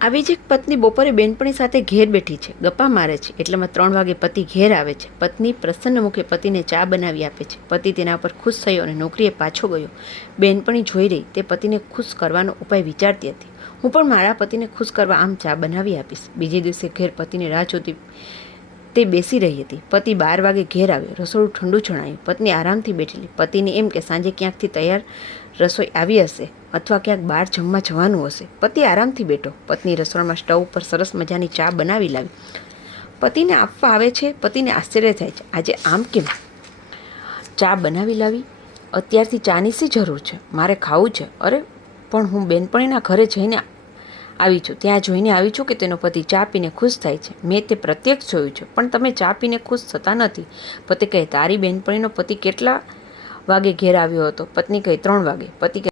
આવી જ એક પત્ની બપોરે બેનપણી સાથે ઘેર બેઠી છે, ગપ્પા મારે છે. એટલામાં 3 વાગે પતિ ઘેર આવે છે. પત્ની પ્રસન્ન મુખે પતિને ચા બનાવી આપે છે. પતિ તેના પર ખુશ થયો અને નોકરીએ પાછો ગયો. બેનપણી જોઈ રહી, તે પતિને ખુશ કરવાનો ઉપાય વિચારતી હતી. હું પણ મારા પતિને ખુશ કરવા આમ ચા બનાવી આપીશ. બીજે દિવસે ઘેર પતિની રાહ જોતી તે બેસી રહી હતી. પતિ 12 વાગે ઘેર આવ્યો. રસોડું ઠંડુ જણાયું. પત્ની આરામથી બેઠેલી. પતિને એમ કે સાંજે ક્યાંકથી તૈયાર રસોઈ આવી હશે અથવા ક્યાંક બહાર જમવા જવાનું હશે. પતિ આરામથી બેઠો. પત્ની રસોડામાં સ્ટવ પર સરસ મજાની ચા બનાવી લાવી. પતિને આપવા આવે છે. પતિને આશ્ચર્ય થાય છે, આજે આમ કેમ ચા બનાવી લાવી? અત્યારથી ચાની શી જરૂર છે? મારે ખાવું છે. અરે પણ હું બેનપણીના ઘરે જઈને આવી છું, ત્યાં જોઈને આવી છું કે તેનો પતિ ચા પીને ખુશ થાય છે. મેં તે પ્રત્યક્ષ જોયું છે, પણ તમે ચા પીને ખુશ થતા નથી. પતિ કહે, તારી બેનપણીનો પતિ કેટલા વાગે ઘેર આવ્યો હતો? પત્ની કહે, 3 વાગે. પતિ કહે,